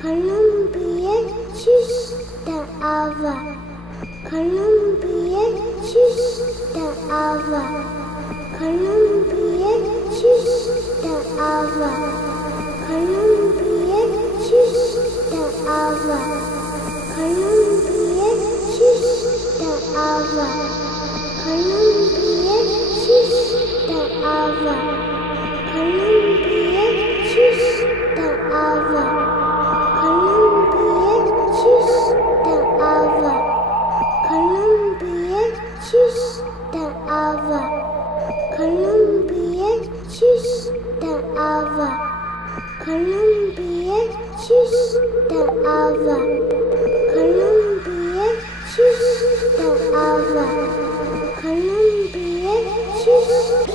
Columbia, Justa Ava. Columbia, Justa Ava. Columbia, Justa Ava. Columbia, Justa Ava. Columbia, Justa Ava. Columbia, Justa Ava. Columbia, Justa Ava. Columbia, Justa Ava. Columbia, Justa Ava. Columbia, Justa Ava. Columbia, Justa Ava. Columbia, Justa Ava. Columbia, Justa